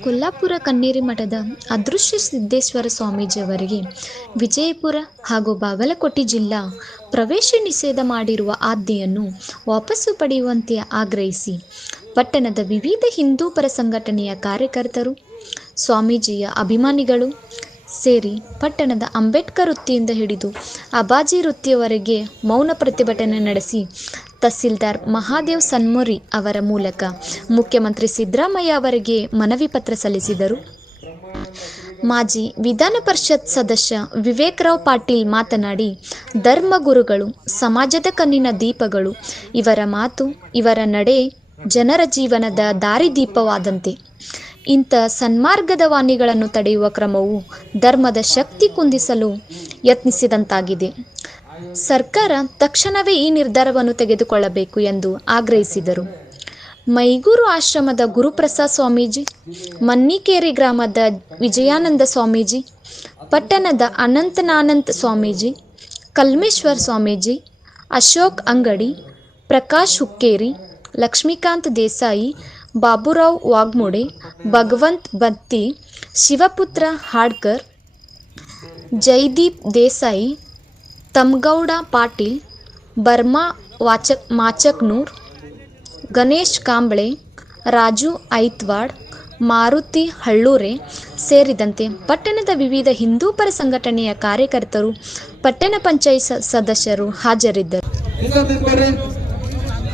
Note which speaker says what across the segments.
Speaker 1: ಕೊಲ್ಲಾಪುರ ಕನ್ನೇರಿ ಮಠದ ಅದೃಶ್ಯ ಸಿದ್ದೇಶ್ವರ ಸ್ವಾಮೀಜಿಯವರಿಗೆ ವಿಜಯಪುರ ಹಾಗೂ ಬಾಗಲಕೋಟೆ ಜಿಲ್ಲಾ ಪ್ರವೇಶ ನಿಷೇಧ ಮಾಡಿರುವ ಆಜ್ಞೆಯನ್ನು ವಾಪಸ್ಸು ಪಡೆಯುವಂತೆ ಆಗ್ರಹಿಸಿ ಪಟ್ಟಣದ ವಿವಿಧ ಹಿಂದೂಪರ ಸಂಘಟನೆಯ ಕಾರ್ಯಕರ್ತರು, ಸ್ವಾಮೀಜಿಯ ಅಭಿಮಾನಿಗಳು ಸೇರಿ ಪಟ್ಟಣದ ಅಂಬೇಡ್ಕರ್ ವೃತ್ತಿಯಿಂದ ಹಿಡಿದು ಅಬಾಜಿ ವೃತ್ತಿಯವರೆಗೆ ಮೌನ ಪ್ರತಿಭಟನೆ ನಡೆಸಿ ತಹಸೀಲ್ದಾರ್ ಮಹಾದೇವ್ ಸನ್ಮುರಿ ಅವರ ಮೂಲಕ ಮುಖ್ಯಮಂತ್ರಿ ಸಿದ್ದರಾಮಯ್ಯ ಅವರಿಗೆ ಮನವಿ ಪತ್ರ ಸಲ್ಲಿಸಿದರು. ಮಾಜಿ ವಿಧಾನ ಪರಿಷತ್ ಸದಸ್ಯ ವಿವೇಕರಾವ್ ಪಾಟೀಲ್ ಮಾತನಾಡಿ ಧರ್ಮಗುರುಗಳು ಸಮಾಜದ ಕಣ್ಣಿನ ದೀಪಗಳು, ಇವರ ಮಾತು, ಇವರ ನಡೆ ಜನರ ಜೀವನದ ದಾರಿದೀಪವಾದಂತೆ. ಇಂಥ ಸನ್ಮಾರ್ಗದ ವಾಣಿಗಳನ್ನು ತಡೆಯುವ ಕ್ರಮವು ಧರ್ಮದ ಶಕ್ತಿ ಕುಂದಿಸಲು ಯತ್ನಿಸಿದಂತಾಗಿದೆ. ಸರ್ಕಾರ ತಕ್ಷಣವೇ ಈ ನಿರ್ಧಾರವನ್ನು ತೆಗೆದುಕೊಳ್ಳಬೇಕು ಎಂದು ಆಗ್ರಹಿಸಿದರು. ಮೈಗೂರು ಆಶ್ರಮದ ಗುರುಪ್ರಸಾದ್ ಸ್ವಾಮೀಜಿ, ಮನ್ನಿಕೇರಿ ಗ್ರಾಮದ ವಿಜಯಾನಂದ ಸ್ವಾಮೀಜಿ, ಪಟ್ಟಣದ ಅನಂತನಾನಂತ್ ಸ್ವಾಮೀಜಿ, ಕಲ್ಮೇಶ್ವರ್ ಸ್ವಾಮೀಜಿ, ಅಶೋಕ್ ಅಂಗಡಿ, ಪ್ರಕಾಶ್ ಹುಕ್ಕೇರಿ, ಲಕ್ಷ್ಮೀಕಾಂತ್ ದೇಸಾಯಿ, ಬಾಬುರಾವ್ ವಾಗ್ಮೋಡೆ, ಭಗವಂತ್ ಬತ್ತಿ, ಶಿವಪುತ್ರ ಹಾಡ್ಕರ್, ಜೈದೀಪ್ ದೇಸಾಯಿ ತಮ್ಗೌಡ ಪಾಟೀಲ್, ಬರ್ಮಾ ವಾಚಕ್ ಮಾಚಕ್ನೂರ್, ಗಣೇಶ್ ಕಾಂಬ್ಳೆ, ರಾಜು ಐತ್ವಾಡ್, ಮಾರುತಿ ಹಳ್ಳೂರೆ ಸೇರಿದಂತೆ ಪಟ್ಟಣದ ವಿವಿಧ ಹಿಂದೂಪರ ಸಂಘಟನೆಯ ಕಾರ್ಯಕರ್ತರು, ಪಟ್ಟಣ ಪಂಚಾಯತ್ ಸದಸ್ಯರು ಹಾಜರಿದ್ದರು.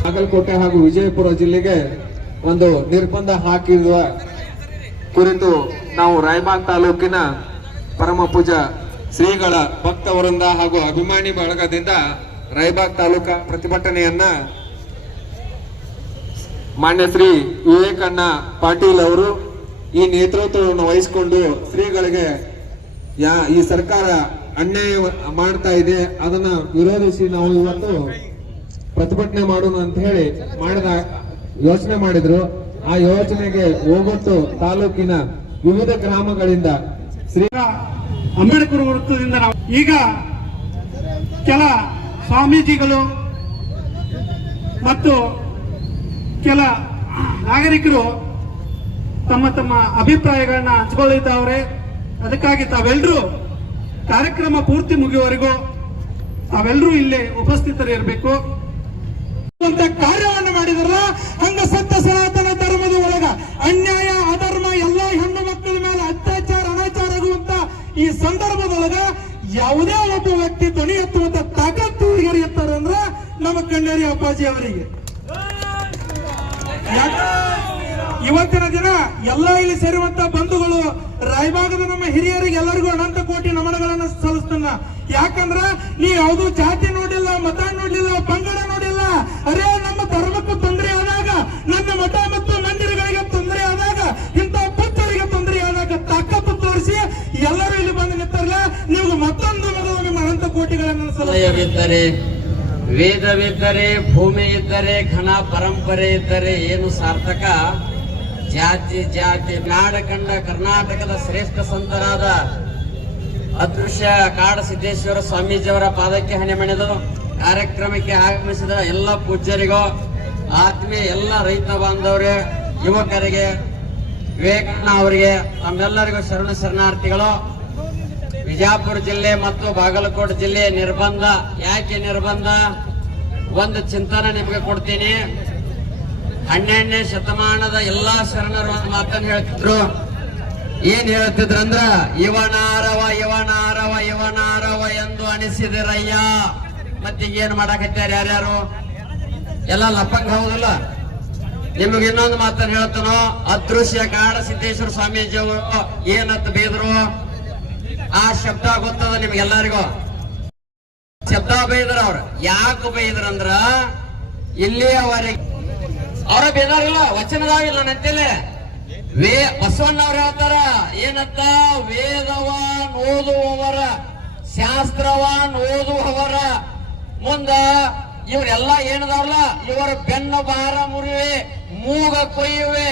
Speaker 2: ಬಾಗಲಕೋಟೆ ಹಾಗೂ ವಿಜಯಪುರ ಜಿಲ್ಲೆಗೆ ಒಂದು ನಿರ್ಬಂಧ ಹಾಕಿರುವ ಕುರಿತು ನಾವು ರಾಯಬಾಗ್ ತಾಲೂಕಿನ ಪರಮ ಪೂಜಾ ಶ್ರೀಗಳ ಭಕ್ತವೃಂದ ಹಾಗೂ ಅಭಿಮಾನಿ ಬಳಗದಿಂದ ರಾಯಬಾಗ್ ತಾಲೂಕಾ ಪ್ರತಿಭಟನೆಯನ್ನ ಮಾನ್ಯ ಶ್ರೀ ವಿವೇಕಣ್ಣ ಪಾಟೀಲ್ ಅವರು ಈ ನೇತೃತ್ವವನ್ನು ವಹಿಸಿಕೊಂಡು ಶ್ರೀಗಳಿಗೆ ಯಾ ಈ ಸರ್ಕಾರ ಅನ್ಯಾಯ ಮಾಡ್ತಾ ಇದೆ, ಅದನ್ನ ವಿರೋಧಿಸಿ ನಾವು ಇವತ್ತು ಪ್ರತಿಭಟನೆ ಮಾಡೋಣ ಅಂತ ಹೇಳಿ ಮಾಡಿದ ಯೋಚನೆ ಮಾಡಿದ್ರು. ಆ ಯೋಚನೆಗೆ ಹೋಗೊಟ್ಟು ತಾಲೂಕಿನ ವಿವಿಧ ಗ್ರಾಮಗಳಿಂದ ಶ್ರೀ
Speaker 3: ಅಂಬೇಡ್ಕರ್ ವೃತ್ತದಿಂದ ನಾವು ಈಗ ಕೆಲ ಸ್ವಾಮೀಜಿಗಳು ಮತ್ತು ಕೆಲ ನಾಗರಿಕರು ತಮ್ಮ ತಮ್ಮ ಅಭಿಪ್ರಾಯಗಳನ್ನ ಹಂಚ್ಕೊಳ್ಳಿದ್ದಾವ್ರೆ. ಅದಕ್ಕಾಗಿ ತಾವೆಲ್ಲರೂ ಕಾರ್ಯಕ್ರಮ ಪೂರ್ತಿ ಮುಗಿಯುವವರೆಗೂ ತಾವೆಲ್ಲರೂ ಇಲ್ಲಿ ಉಪಸ್ಥಿತರಿರಬೇಕು. ಅಂತ ಕಾರ್ಯವನ್ನು ಮಾಡಿದಾರ ಹಂಗ ಸತ್ಯ ಸನಾತನ ಧರ್ಮದ ಒಳಗ ಅನ್ಯಾಯ, ಅಧರ್ಮ, ಎಲ್ಲ ಹೆಣ್ಣು ಮಕ್ಕಳ ಮೇಲೆ ಆಗುವಂತ ಈ ಸಂದರ್ಭದೊಳಗ ಯಾವುದೇ ಒಬ್ಬ ವ್ಯಕ್ತಿ ಧ್ವನಿ ಎತ್ತುವಂತ ತಾಕತ್ತು ಎತ್ತಾರೆ ಅಂದ್ರ ನಮ್ಮ ಕಣ್ಣೇರಿ ಅಪ್ಪಾಜಿ ಅವರಿಗೆ. ಇವತ್ತಿನ ದಿನ ಎಲ್ಲ ಇಲ್ಲಿ ಸೇರುವಂತ ಬಂಧುಗಳು ರಾಯಭಾಗದ ನಮ್ಮ ಹಿರಿಯರಿಗೆ ಎಲ್ಲರಿಗೂ ಅನಂತ ಕೋಟಿ ನಮನಗಳನ್ನ ಸಲ್ಲಿಸ್ತಾನ. ಯಾಕಂದ್ರ ನೀ ಯಾವುದು ಜಾತಿ ನೋಡಿಲ್ಲ, ಮತ ನೋಡಿಲ್ಲ, ಪಂಗಡ ನೋಡಿಲ್ಲ, ಅರೇ
Speaker 4: ಆಲಯವಿದ್ದರೆ ವೇದವಿದ್ದರೆ ಭೂಮಿ ಇದ್ದರೆ ಘನ ಪರಂಪರೆ ಇದ್ದರೆ ಏನು ಸಾರ್ಥಕ? ಜಾತಿ ಜಾತಿ ನಾಡ ಕಂಡ ಕರ್ನಾಟಕದ ಶ್ರೇಷ್ಠ ಸಂತರಾದ ಅದೃಶ್ಯ ಕಾಡ ಸಿದ್ದೇಶ್ವರ ಸ್ವಾಮೀಜಿಯವರ ಪಾದಕ್ಕೆ ಹಣೆ ಮಣಿದು ಕಾರ್ಯಕ್ರಮಕ್ಕೆ ಆಗಮಿಸಿದ ಎಲ್ಲ ಪೂಜ್ಯರಿಗೂ, ಆತ್ಮೀಯ ಎಲ್ಲ ರೈತ ಬಾಂಧವರೇ, ಯುವಕರಿಗೆ ವಿವೇಕಣ್ಣ ಅವರಿಗೆ, ತಮ್ಮೆಲ್ಲರಿಗೂ ಶರಣ ಶರಣಾರ್ಥಿಗಳು ವಿಜಯಪುರ ಜಿಲ್ಲೆ ಮತ್ತು ಬಾಗಲಕೋಟೆ ಜಿಲ್ಲೆ ನಿರ್ಬಂಧ. ಯಾಕೆ ನಿರ್ಬಂಧ? ಒಂದು ಚಿಂತನೆ ನಿಮಗೆ ಕೊಡ್ತೀನಿ. ಹನ್ನೆರಡನೇ ಶತಮಾನದ ಎಲ್ಲಾ ಶರಣರು ಒಂದು ಮಾತನ್ನು ಹೇಳ್ತಿದ್ರು. ಏನ್ ಹೇಳ್ತಿದ್ರಂದ್ರ ಇವನಾರವ ಇವನಾರವ ಇವನಾರವ ಎಂದು ಅನಿಸಿದಿರಯ್ಯ. ಮತ್ತೀಗ ಏನ್ ಮಾಡಾಕತ್ಯಾರ ಯಾರ್ಯಾರು? ಎಲ್ಲ ಲಪ್ಪಂಗ ಹೌದಲ್ಲ? ನಿಮಗೆ ಇನ್ನೊಂದು ಮಾತನ್ನು ಹೇಳ್ತಾನೋ, ಅದೃಶ್ಯ ಕಾಡ ಸಿದ್ದೇಶ್ವರ ಸ್ವಾಮೀಜಿ ಅವರು ಏನಂತ ಬೇದ್ರು? ಆ ಶಬ್ದ ಗೊತ್ತದ ನಿಮ್ಗೆಲ್ಲರಿಗೂ? ಶಬ್ದ ಬೈದ್ರ ಅವ್ರ. ಯಾಕೆ ಬೈದ್ರಂದ್ರ ಇಲ್ಲಿಯವರೆಗೆ ಅವರ ಬೇದಾರಿಲ್ಲ ವಚನದಾಗಿಲ್ಲ ನಂತೇಲೆ ವೇ ಬಸವಣ್ಣವ್ರು ಹೇಳ್ತಾರ, ಏನಂತ? ವೇದವಾನ್ ಓದುವವರ ಶಾಸ್ತ್ರವಾನ್ ಓದುವವರ ಮುಂದ ಇವರೆಲ್ಲ ಏನದಾರಲ್ಲ, ಇವರ ಬೆನ್ನು ಭಾರ ಮುರಿವೆ, ಮೂಗ ಕೊಯ್ಯುವೆ.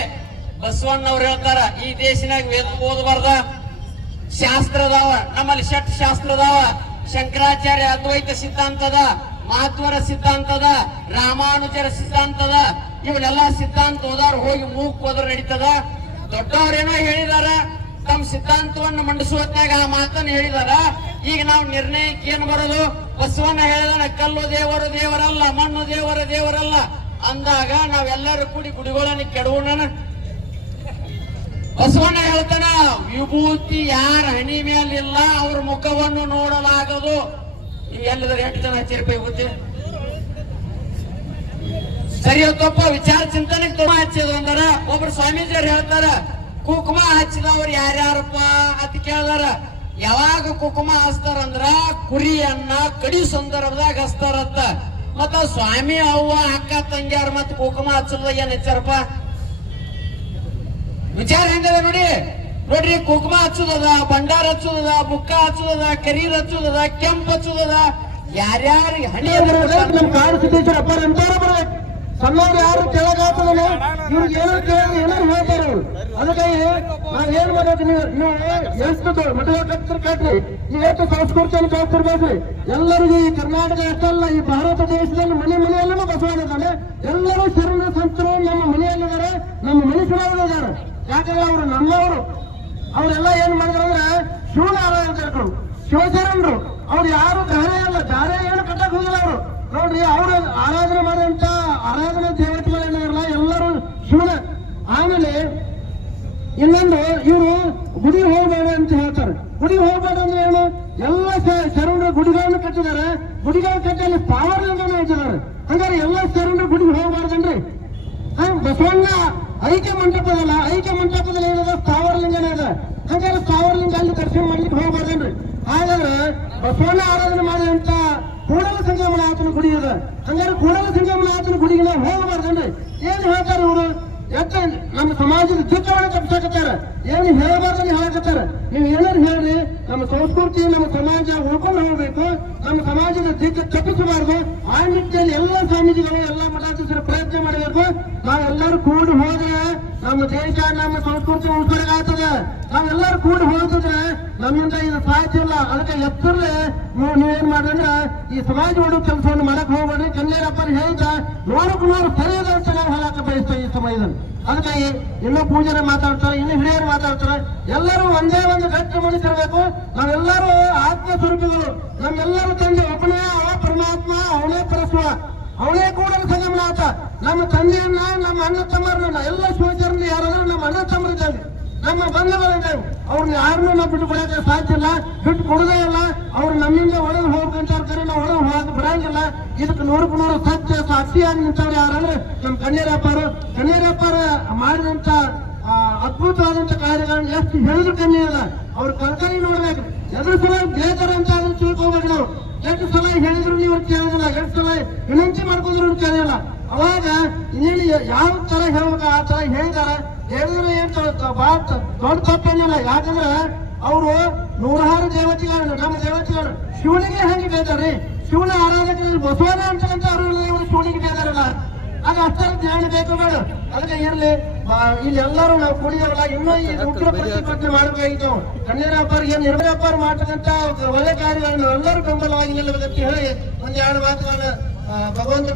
Speaker 4: ಬಸವಣ್ಣವ್ರು ಹೇಳ್ತಾರ, ಈ ದೇಶನಾಗ ವೇದ ಓದಬಾರ್ದ? ಶಾಸ್ತ್ರದವ, ನಮ್ಮಲ್ಲಿ ಷಟ್ ಶಾಸ್ತ್ರದವ. ಶಂಕರಾಚಾರ್ಯ ಅದ್ವೈತ ಸಿದ್ಧಾಂತದ ಮಹತ್ವರ ಸಿದ್ಧಾಂತದ, ರಾಮಾನುಜರ ಸಿದ್ಧಾಂತದ, ಇವನ್ನೆಲ್ಲ ಸಿದ್ಧಾಂತ ಹೋದವ್ರು ಹೋಗಿ ಮೂಕ್ ಹೋದ್ರೆ ನಡೀತದ. ದೊಡ್ಡವರೇನೋ ಹೇಳಿದಾರ, ತಮ್ಮ ಸಿದ್ಧಾಂತವನ್ನು ಮಂಡಿಸುವತ್ತಾಗ ಆ ಮಾತನ್ನು ಹೇಳಿದಾರ. ಈಗ ನಾವು ನಿರ್ಣಯಕ್ಕೆ ಏನು ಬರೋದು? ಬಸವಣ್ಣ ಹೇಳಿದಾನ, ಕಲ್ಲು ದೇವರು ದೇವರಲ್ಲ, ಮಣ್ಣು ದೇವರ ದೇವರಲ್ಲ. ಅಂದಾಗ ನಾವೆಲ್ಲರೂ ಕೂಡಿ ಗುಡಿಗಳನ್ನ ಕೆಡವೋಣ ಬಸವಣ್ಣ ಹೇಳ್ತಾನ, ವಿಭೂತಿ ಯಾರ ಹಣಿ ಮೇಲಿಲ್ಲ ಅವ್ರ ಮುಖವನ್ನು ನೋಡಲಾಗದು. ಎಲ್ಲಿದ್ರೆ ಎಂಟು ಜನ ಹಚ್ಚಿರಪ್ಪ ವಿಭೂತಿ ಸರಿ ತಪ್ಪ ವಿಚಾರ ಚಿಂತನೆ ತುಂಬ ಹಚ್ಚಿದ್ರು ಅಂದಾರ. ಒಬ್ರು ಸ್ವಾಮೀಜಿಯವ್ರು ಹೇಳ್ತಾರ, ಕುಕುಮ ಹಚ್ಚಿದ ಅವ್ರು ಯಾರ್ಯಾರಪ್ಪ? ಅಂತ ಕೇಳ್ದಾರ. ಯಾವಾಗ ಕುಕುಮ ಹಚ್ತಾರಂದ್ರ, ಕುರಿಯನ್ನ ಕಡಿ ಸಂದರ್ಭದಾಗ ಹಚ್ತಾರಂತ ಮತ್ತ ಸ್ವಾಮಿ ಅವ್ವ, ಅಕ್ಕ, ತಂಗ್ಯಾರ ಮತ್ತ ಕುಕುಮ ಹಚ್ಚದ ಏನ್ ಹಚ್ಚಾರಪ್ಪ ವಿಚಾರ ಹೆಂಗದ ನೋಡಿ ನೋಡ್ರಿ ಕುಂಕುಮ ಹಚ್ಚುದದ ಭಂಡಾರ ಹಚ್ಚುದದ ಬುಕ್ಕ ಹಚ್ಚುದದ ಕರೀರ್ ಹಚ್ಚುದದ ಕೆಂಪ್ ಹಚ್ಚುದದ ಯಾರ್ಯಾರಿಗೆ ಹಣಿ
Speaker 5: ನಮ್ ಕಾಡು ಸಿದ್ದೇಶ್ವರ ಅಪ್ಪ ಅಂತಾರ ಬರ್ಬೇಕು ಸಣ್ಣವ್ರು ಯಾರು ಕೇಳಕಾಗ್ತದಲ್ಲ ಇವ್ರಿಗೆ ಏನೋ ಕೇಳಿ ಏನಾರು ಹೇಳ್ತಾರೆ ಅದಕ್ಕಾಗಿ ನಾವ್ ಏನ್ ಮಾಡೋದು ನೀವು? ನೀವು ಎಷ್ಟು ಮಠದ ಕಟ್ತಾರೆ ಕಟ್ರಿ ಈ ಎಷ್ಟು ಸಂಸ್ಕೃತಿಯನ್ನು ಕಲ್ತಿರ್ಬೇಕ್ರಿ ಎಲ್ಲರಿಗೂ ಈ ಕರ್ನಾಟಕ ಅಷ್ಟಲ್ಲ ಈ ಭಾರತ ದೇಶದಲ್ಲಿ ಮನೆ ಮನೆಯಲ್ಲೂ ಬಸವಣ್ಣ ಇದ್ದಾನೆ. ಎಲ್ಲರೂ ಶರಣ ಸಂತರು ನಮ್ಮ ಮನೆಯಲ್ಲಿದ್ದಾರೆ ನಮ್ಮ ಮನುಷ್ಯರಾಗಿದ್ದಾರೆ ಯಾಕಂದ್ರೆ ಅವರು ನಮ್ಮವರು. ಅವರೆಲ್ಲ ಏನ್ ಮಾಡಿದ್ರು ಅಂದ್ರೆ ಶಿವನ ಆರಾಧಕರು ಶಿವಶರಣರು. ಅವ್ರು ಯಾರು ಧಾರೆ ಅಲ್ಲ ಧಾರೆ ಏನು ಕಟ್ಟಕ್ ಹೋಗಿಲ್ಲ ಅವರು. ನೋಡ್ರಿ, ಅವರು ಆರಾಧನೆ ಮಾಡಿದಂತ ಆರಾಧನೆ ದೇವತೆಗಳೇನಿರಲ್ಲ ಎಲ್ಲರೂ ಶಿವನ. ಆಮೇಲೆ ಇನ್ನೊಂದು, ಇವರು ಗುಡಿ ಹೋಗಬೇಡ ಅಂತ ಹೇಳ್ತಾರೆ. ಗುಡಿ ಹೋಗಬೇಡ ಅಂದ್ರೆ ಏನು? ಎಲ್ಲ ಶರಣರು ಗುಡಿಗಳನ್ನು ಕಟ್ಟಿದ್ದಾರೆ. ಗುಡಿಗಳ ಕಟ್ಟಲ್ಲಿ ಪಾವರ್ ಲಿಂಗನ ಹೇಳ್ತಿದ್ದಾರೆ ಹಂಗಾರೆ ಎಲ್ಲ ಶರಣರು ಗುಡಿಗೆ ಹೋಗಬಾರ್ದನ್ರಿ? ಬಸವಣ್ಣ. ಐಕ್ಯ ಮಂಟಪದಲ್ಲ, ಐಕ್ಯ ಮಂಟಪದಲ್ಲಿ ಏನದ ಸ್ಥಾವರ ಅದ ಹಾಗಾದ್ರೆ ಸ್ಥಾವರಲಿಂಗ ಸ್ಥಾವರ ಲಿಂಗ ಅಲ್ಲಿ ದರ್ಶನ ಮಾಡ್ಲಿಕ್ಕೆ ಹೋಗ್ಬಾರ್ದೇನ್ರಿ? ಹಾಗಾದ್ರೆ ಬಸವಣ್ಣ ಆರಾಧನೆ ಮಾಡಿದಂತ ಕೂಡಲ ಸಂಗಮನ ಆತನ ಗುಡಿ ಅದ ಹಂಗಾರೆ ಕೂಡಲ ಸಂಗಮನ ಆತನ ಗುಡಿಗೆ ನಾವು ಹೋಗಬಾರ್ದೇನ್ರಿ? ಏನ್ ಹೇಳ್ತಾರೆ ಇವರು? ಯಾಕೆ ನಮ್ಮ ಸಮಾಜದ ಚಿತ್ರವನ್ನು ತಪ್ಪಿಸಕತ್ತಾರ ಏನು ಹೇಳಬಾರ್ದು ಹೇಳಕತ್ತಾರ ನೀವು ಏನಾರು ಹೇಳ್ರಿ, ನಮ್ಮ ಸಂಸ್ಕೃತಿ, ನಮ್ಮ ಸಮಾಜ ಉಳ್ಕೊಂಡು ಹೋಗ್ಬೇಕು. ನಮ್ಮ ಸಮಾಜದ ದಿಕ್ಕ ತಪ್ಪಿಸಬಾರ್ದು ಆ ನಿಟ್ಟಿನಲ್ಲಿ ಎಲ್ಲ ಸ್ವಾಮೀಜಿಗಳು, ಎಲ್ಲ ಮಠಾಧೀಶರು ಪ್ರಯತ್ನ ಮಾಡಬೇಕು. ನಾವೆಲ್ಲರೂ ಕೂಡಿ ಹೋದ್ರೆ ನಮ್ಮ ದೇಶ, ನಮ್ಮ ಸಂಸ್ಕೃತಿ ಉಳಿಸ್ಬೇಕಾಗ್ತದ ನಾವೆಲ್ಲರೂ ಕೂಡಿ ಹೋಗ್ತಿದ್ರೆ ನಮ್ಮಿಂದ ಇದು ಸಾಧ್ಯ ಇಲ್ಲ. ಅದಕ್ಕೆ ನೀವು ನೀವೇನ್ ಮಾಡ್ರಂದ್ರ ಈ ಸಮಾಜ ಉಳು ಕೆಲಸವನ್ನು ಮಾಡಕ್ ಹೋಗ್ಬೇಡ್ರಿ. ಕನ್ನೇರಪ್ಪನ ಹೇಳಿದ ನೋಡಕ್ ನೋಡು ಸರಿಯದ ಅಂತ ನಾವು ಹೇಳಕ್ ಬಯಸ್ತೇವೆ ಈ ಸಮಯದಲ್ಲಿ. ಅದಕ್ಕೆ ಇನ್ನೂ ಪೂಜಾರಿ ಮಾತಾಡ್ತಾರೆ, ಇನ್ನು ಹಿರಿಯರು ಮಾತಾಡ್ತಾರೆ. ಎಲ್ಲರೂ ಒಂದೇ ಒಂದು ಗಟ್ಟಿ ಮನುಷ್ಯರಬೇಕು ನಾವೆಲ್ಲರೂ ಆತ್ಮ ಸ್ವರೂಪಿಗಳು ನಮ್ಮೆಲ್ಲರೂ ತಂದೆ ಒಬ್ಬನೇ ಅವ, ಪರಮಾತ್ಮ, ಅವನೇ ಪರಸ್ವ ಅವನೇ ಕೂಡ ಸಂಗಮನಾಥ. ನಮ್ಮ ತಂದೆಯನ್ನ, ನಮ್ಮ ಅಣ್ಣ, ತಮ್ಮರನ್ನ ಎಲ್ಲ ಶಿವಚರನ್ನ ಯಾರಾದ್ರೂ ನಮ್ಮ ಅಣ್ಣ ತಮ್ಮರಿದ್ದೇವೆ ನಮ್ಮ ಬಂಧುಗಳಿದ್ದೇವೆ ಅವ್ರನ್ನ ಯಾರನ್ನೂ ನಾವು ಬಿಟ್ಟು ಬಿಡೋಕೆ ಸಾಧ್ಯ ಇಲ್ಲ. ಬಿಟ್ಟು ಕೊಡದೇ ಇಲ್ಲ. ಅವ್ರು ನಮ್ಮಿಂದ ಒಳಗೆ ಹೋಗ್ಬೇಕಂತ ಇರ್ತಾರೆ ನಾವು ಒಳಗೆ ಹೋಗಕ್ಕೆ ಬಿಡಂಗಿಲ್ಲ. ಇದಕ್ಕೆ ನೂರಕ್ಕೆ ನೂರು ಸತ್ಯ ಸಾಕ್ಷಿಯಾಗಿ ನಿಂತವ್ರು ಯಾರಂದ್ರೆ ನಮ್ಮ ಕಣ್ಣೀರಪ್ಪರು ಕಣ್ಣೀರಪ್ಪರ ಮಾಡಿದಂತ ಅದ್ಭುತವಾದಂತ ಕಾರ್ಯಗಳನ್ನ ಎಷ್ಟು ಹೇಳಿದ್ರು ಕಮ್ಮಿ ಇಲ್ಲ ಅವ್ರ ಕಲ್ಕರಿ ನೋಡ್ಬೇಕು. ಎದ್ರ ಸಲ ಬೇಕಾರ ಅಂತ ಅದನ್ನ ತಿಳ್ಕೊಬೇಕು ನಾವು. ಎಷ್ಟು ಸಲ ಹೇಳಿದ್ರು ನೀವು ಕೇಳಿದಿಲ್ಲ. ಎಷ್ಟು ಸಲ ವಿನಂತಿ ಮಾಡ್ಕೊಂಡ್ರು ಕೇಳಿಲ್ಲ ಅವಾಗ ಇಲ್ಲಿ ಯಾವ ತರ ಹೇಳ್ಬೇಕು? ಆ ತರ ಹೇಳಿದಾರ ಹೇಳಿದ್ರೆ ಏನ್ ಬಹಳ ದೊಡ್ಡ ತಪ್ಪೇನಿಲ್ಲ. ಯಾಕಂದ್ರೆ ಅವರು ನೂರಾರು ದೇವತೆಗಳನ್ನು ನಮ್ಮ ದೇವತೆಗಳು ಶಿವನಿಗೆ ಹೆಂಗೆ ಬೇತಾರೆ ಶಿವನ ಆರಾಧಕರಲ್ಲಿ ಬಸವನ ಅಂತ ಅವರು ಇವರು ಶಿವನಿಗೆ ಬೇತಾರಲ್ಲ ಆಗ ಅಷ್ಟೇ ಜ್ಞಾನ ಬೇಕು ಬೇಡ. ಅದಕ್ಕೆ ಇರ್ಲಿ. ಇಲ್ಲೆಲ್ಲರೂ ಇಲ್ಲಿ ಎಲ್ಲರೂ ನಾವು ಕುಡಿಯೋಲ್ಲ. ಇನ್ನೂ ಈ ಉಗ್ರ ಪ್ರತಿಭಟನೆ ಮಾಡಬೇಕಾಗಿತ್ತು ಕಣ್ಣೀರಪ್ಪರ್ ಏನ್ ನಿರ್ಮಲಪ್ಪರ್ ಮಾಡ್ತಕ್ಕಂಥ ಒಳ್ಳೆ ಕಾರ್ಯಗಳನ್ನು ಎಲ್ಲರೂ ಬೆಂಬಲವಾಗಿ ನಿಲ್ಲಬೇಕಂತ ಹೇಳಿ ಒಂದ್ ಎರಡು ಮಾತುಗಳನ್ನ ಭಗವಂತ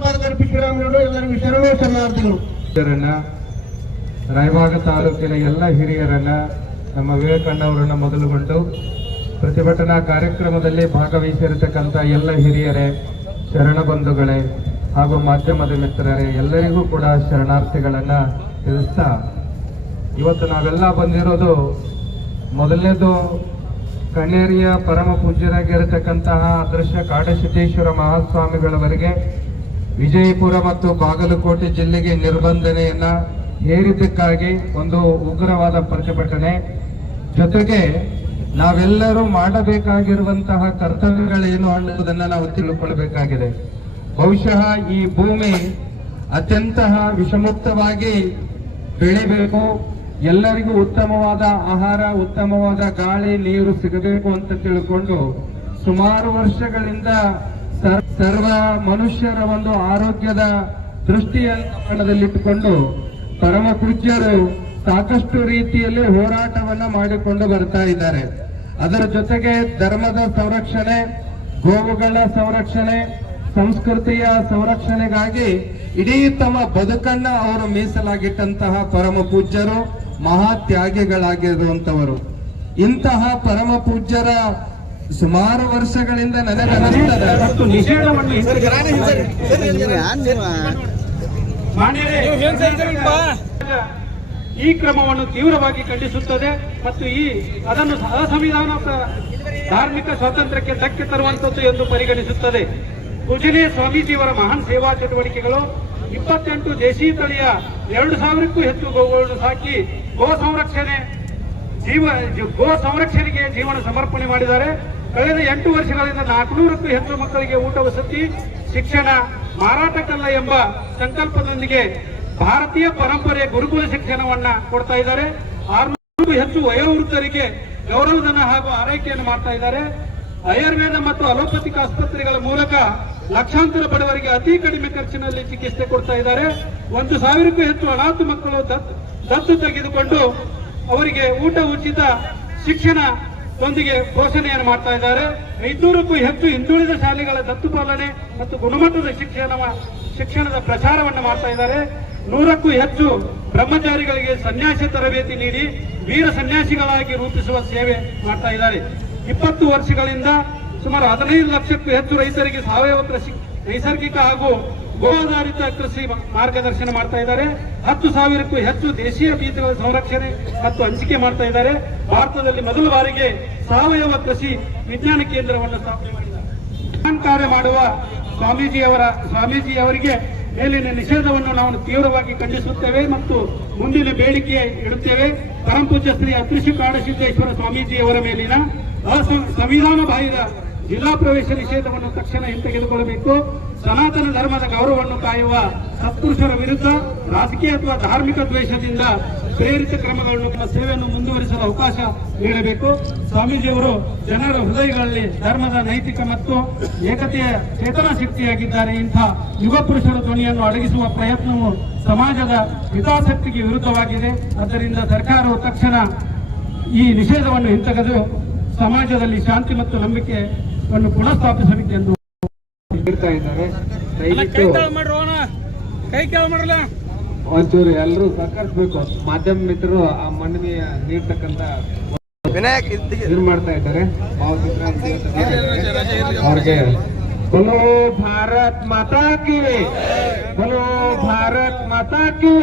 Speaker 5: ಎಲ್ಲರಿಗೂ ಶರಣು ಶರಣಾರ್ಥಿಗಳು.
Speaker 6: ರಾಯಭಾಗ ತಾಲೂಕಿನ ಎಲ್ಲ ಹಿರಿಯರನ್ನ, ನಮ್ಮ ವಿವೇಕಣ್ಣವರನ್ನ ಮೊದಲುಗೊಂಡು ಪ್ರತಿಭಟನಾ ಕಾರ್ಯಕ್ರಮದಲ್ಲಿ ಭಾಗವಹಿಸಿರತಕ್ಕಂಥ ಎಲ್ಲ ಹಿರಿಯರೇ, ಶರಣ ಬಂಧುಗಳೇ ಹಾಗೂ ಮಾಧ್ಯಮದ ಮಿತ್ರರೇ, ಎಲ್ಲರಿಗೂ ಕೂಡ ಶರಣಾರ್ಥಿಗಳನ್ನ ತಿಳಿಸ್ತಾ, ಇವತ್ತು ನಾವೆಲ್ಲ ಬಂದಿರೋದು ಮೊದಲನೇದು ಕಣ್ಣೇರಿಯ ಪರಮ ಪೂಜ್ಯರಾಗಿರತಕ್ಕಂತಹ ಅದೃಶ್ಯ ಕಾಡಸಿದ್ದೇಶ್ವರ ಮಹಾಸ್ವಾಮಿಗಳವರಿಗೆ ವಿಜಯಪುರ ಮತ್ತು ಬಾಗಲಕೋಟೆ ಜಿಲ್ಲೆಗೆ ನಿರ್ಬಂಧನೆಯನ್ನ ಹೇರಿದ್ದಕ್ಕಾಗಿ ಒಂದು ಉಗ್ರವಾದ ಪ್ರತಿಭಟನೆ. ಜೊತೆಗೆ ನಾವೆಲ್ಲರೂ ಮಾಡಬೇಕಾಗಿರುವಂತಹ ಕರ್ತವ್ಯಗಳೇನು ಅನ್ನುವುದನ್ನ ನಾವು ತಿಳ್ಕೊಳ್ಬೇಕಾಗಿದೆ. ಬಹುಶಃ ಈ ಭೂಮಿ ಅತ್ಯಂತ ವಿಷಮುಕ್ತವಾಗಿ ಬೆಳಿಬೇಕು. ಎಲ್ಲರಿಗೂ ಉತ್ತಮವಾದ ಆಹಾರ, ಉತ್ತಮವಾದ ಗಾಳಿ, ನೀರು ಸಿಗಬೇಕು ಅಂತ ತಿಳ್ಕೊಂಡು ಸುಮಾರು ವರ್ಷಗಳಿಂದ ಸರ್- ಸರ್ವ ಮನುಷ್ಯರ ಒಂದು ಆರೋಗ್ಯದ ದೃಷ್ಟಿಯನ್ನು ದೃಷ್ಟಿಯಲ್ಲಿಟ್ಟುಕೊಂಡು ಪರಮ ಪೂಜ್ಯರು ಸಾಕಷ್ಟು ರೀತಿಯಲ್ಲಿ ಹೋರಾಟವನ್ನ ಮಾಡಿಕೊಂಡು ಬರ್ತಾ ಇದ್ದಾರೆ. ಅದರ ಜೊತೆಗೆ ಧರ್ಮದ ಸಂರಕ್ಷಣೆ, ಗೋವುಗಳ ಸಂರಕ್ಷಣೆ, ಸಂಸ್ಕೃತಿಯ ಸಂರಕ್ಷಣೆಗಾಗಿ ಇಡೀ ತಮ್ಮ ಬದುಕನ್ನ ಅವರು ಮೀಸಲಾಗಿಟ್ಟಂತಹ ಪರಮ ಪೂಜ್ಯರು. ಮಹಾತ್ಯಾಗಿಗಳಾಗಿರುವಂತವರು ಇಂತಹ ಪರಮ ಪೂಜ್ಯರ ಸುಮಾರು ವರ್ಷಗಳಿಂದ ನನಗೆ
Speaker 3: ಮತ್ತು ನಿಷೇಧವನ್ನು ಮಾನ್ಯರೇ, ಈ ಕ್ರಮವನ್ನು ತೀವ್ರವಾಗಿ ಖಂಡಿಸುತ್ತದೆ ಮತ್ತು ಈ ಅದನ್ನು ಅಸಂವಿಧಾನ ಧಾರ್ಮಿಕ ಸ್ವಾತಂತ್ರ್ಯಕ್ಕೆ ಧಕ್ಕೆ ತರುವಂತದ್ದು ಎಂದು ಪರಿಗಣಿಸುತ್ತದೆ. ಪೂಜನೀಯ ಸ್ವಾಮೀಜಿಯವರ ಮಹಾನ್ ಸೇವಾ ಚಟುವಟಿಕೆಗಳು ಇಪ್ಪತ್ತೆಂಟು ದೇಶೀ ತಳಿಯ ಎರಡು ಸಾವಿರಕ್ಕೂ ಹೆಚ್ಚು ಗೋವುಗಳನ್ನು ಸಾಕಿ ಗೋ ಸಂರಕ್ಷಣೆ ಜೀವ ಗೋ ಸಂರಕ್ಷಣೆಗೆ ಜೀವನ ಸಮರ್ಪಣೆ ಮಾಡಿದ್ದಾರೆ. ಕಳೆದ ಎಂಟು ವರ್ಷಗಳಿಂದ ನಾಲ್ಕುನೂರಕ್ಕೂ ಹೆಚ್ಚು ಮಕ್ಕಳಿಗೆ ಊಟ ವಸತಿ, ಶಿಕ್ಷಣ, ಮಾರಾಟಕ್ಕಲ್ಲ ಎಂಬ ಸಂಕಲ್ಪದೊಂದಿಗೆ ಭಾರತೀಯ ಪರಂಪರೆಯ ಗುರುಕುಲ ಶಿಕ್ಷಣವನ್ನ ಕೊಡ್ತಾ ಇದ್ದಾರೆ. ಆರುನೂರಕ್ಕೂ ಹೆಚ್ಚು ವಯೋವೃದ್ಧರಿಗೆ ಗೌರವಧನ ಹಾಗೂ ಆರೈಕೆಯನ್ನು ಮಾಡ್ತಾ ಇದ್ದಾರೆ. ಆಯುರ್ವೇದ ಮತ್ತು ಅಲೋಪತಿಕ ಆಸ್ಪತ್ರೆಗಳ ಮೂಲಕ ಲಕ್ಷಾಂತರ ಬಡವರಿಗೆ ಅತಿ ಕಡಿಮೆ ಖರ್ಚಿನಲ್ಲಿ ಚಿಕಿತ್ಸೆ ಕೊಡ್ತಾ ಇದ್ದಾರೆ. ಒಂದು ಸಾವಿರಕ್ಕೂ ಹೆಚ್ಚು ಅನಾಥ ಮಕ್ಕಳು ದತ್ತು ದತ್ತು ತೆಗೆದುಕೊಂಡು ಅವರಿಗೆ ಊಟ ಉಚಿತ ಶಿಕ್ಷಣದೊಂದಿಗೆ ಘೋಷಣೆಯನ್ನು ಮಾಡ್ತಾ ಇದ್ದಾರೆ. ಐದುನೂರಕ್ಕೂ ಹೆಚ್ಚು ಹಿಂದುಳಿದ ಶಾಲೆಗಳ ದತ್ತು ಪಾಲನೆ ಮತ್ತು ಗುಣಮಟ್ಟದ ಶಿಕ್ಷಣ ಶಿಕ್ಷಣದ ಪ್ರಚಾರವನ್ನು ಮಾಡ್ತಾ ಇದ್ದಾರೆ. ನೂರಕ್ಕೂ ಹೆಚ್ಚು ಬ್ರಹ್ಮಚಾರಿಗಳಿಗೆ ಸನ್ಯಾಸಿ ತರಬೇತಿ ನೀಡಿ ವೀರ ಸನ್ಯಾಸಿಗಳಾಗಿ ರೂಪಿಸುವ ಸೇವೆ ಮಾಡ್ತಾ ಇದ್ದಾರೆ. ಇಪ್ಪತ್ತು ವರ್ಷಗಳಿಂದ ಸುಮಾರು ಹದಿನೈದು ಲಕ್ಷಕ್ಕೂ ಹೆಚ್ಚು ರೈತರಿಗೆ ಸಾವಯವ ಕೃಷಿ ನೈಸರ್ಗಿಕ ಹಾಗೂ ಗೋಆಧಾರಿತ ಕೃಷಿ ಮಾರ್ಗದರ್ಶನ ಮಾಡ್ತಾ ಇದ್ದಾರೆ. ಹತ್ತು ಸಾವಿರಕ್ಕೂ ಹೆಚ್ಚು ದೇಶೀಯ ಬೀಜಗಳ ಸಂರಕ್ಷಣೆ ಮತ್ತು ಹಂಚಿಕೆ ಮಾಡ್ತಾ ಇದ್ದಾರೆ. ಭಾರತದಲ್ಲಿ ಮೊದಲ ಬಾರಿಗೆ ಸಾವಯವ ಕೃಷಿ ವಿಜ್ಞಾನ ಕೇಂದ್ರವನ್ನು ಸ್ಥಾಪನೆ ಮಾಡಿದ್ದಾರೆ. ಕಾರ್ಯ ಮಾಡುವ ಸ್ವಾಮೀಜಿಯವರ ಸ್ವಾಮೀಜಿಯವರಿಗೆ ಮೇಲಿನ ನಿಷೇಧವನ್ನು ನಾವು ತೀವ್ರವಾಗಿ ಖಂಡಿಸುತ್ತೇವೆ ಮತ್ತು ಮುಂದಿನ ಬೇಡಿಕೆ ಇಡುತ್ತೇವೆ. ಪರಮಪೂಜ್ಯ ಶ್ರೀ ಅತೃಷಿ ಕಾಡಸಿದ್ದೇಶ್ವರ ಸ್ವಾಮೀಜಿಯವರ ಮೇಲಿನ ಸಂವಿಧಾನ ಬಾಹಿರ ಜಿಲ್ಲಾ ಪ್ರವೇಶ ನಿಷೇಧವನ್ನು ತಕ್ಷಣ ಹಿಂತೆಗೆದುಕೊಳ್ಳಬೇಕು. ಸನಾತನ ಧರ್ಮದ ಗೌರವವನ್ನು ಕಾಯುವ ಸತ್ಪುರುಷರ ವಿರುದ್ಧ ರಾಜಕೀಯ ಅಥವಾ ಧಾರ್ಮಿಕ ದ್ವೇಷದಿಂದ ಪ್ರೇರಿತ ಕ್ರಮಗಳನ್ನು ತಮ್ಮ ಸೇವೆಯನ್ನು ಮುಂದುವರಿಸಲು ಅವಕಾಶ ನೀಡಬೇಕು. ಸ್ವಾಮೀಜಿಯವರು ಜನರ ಹೃದಯಗಳಲ್ಲಿ ಧರ್ಮದ ನೈತಿಕ ಮತ್ತು ಏಕತೆಯ ಚೇತನ ಶಕ್ತಿಯಾಗಿದ್ದಾರೆ. ಇಂಥ ಯುವ ಪುರುಷರ ಧ್ವನಿಯನ್ನು ಅಡಗಿಸುವ ಪ್ರಯತ್ನವು ಸಮಾಜದ ಹಿತಾಸಕ್ತಿಗೆ ವಿರುದ್ಧವಾಗಿದೆ. ಆದ್ದರಿಂದ ಸರ್ಕಾರವು ತಕ್ಷಣ ಈ ನಿಷೇಧವನ್ನು ಹಿಂತೆಗೆದು ಸಮಾಜದಲ್ಲಿ ಶಾಂತಿ ಮತ್ತು ನಂಬಿಕೆಯನ್ನು ಪುನಃಸ್ಥಾಪಿಸಬೇಕೆಂದು
Speaker 2: ನೀಡ್ತಾ ಇದ್ದಾರೆ ದಯವಿಟ್ಟು ಒಂಚೂರು ಎಲ್ಲರೂ ಸಹಕರಿಸಬೇಕು ಮಾಧ್ಯಮ ಮಿತ್ರರು ಆ ಮನವಿ ನೀಡ್ತಕ್ಕಂತ ಇದು ಮಾಡ್ತಾ ಇದ್ದಾರೆ ಅವ್ರಿಗೆ
Speaker 6: बोलो भारत माता की बोलो भारत माता की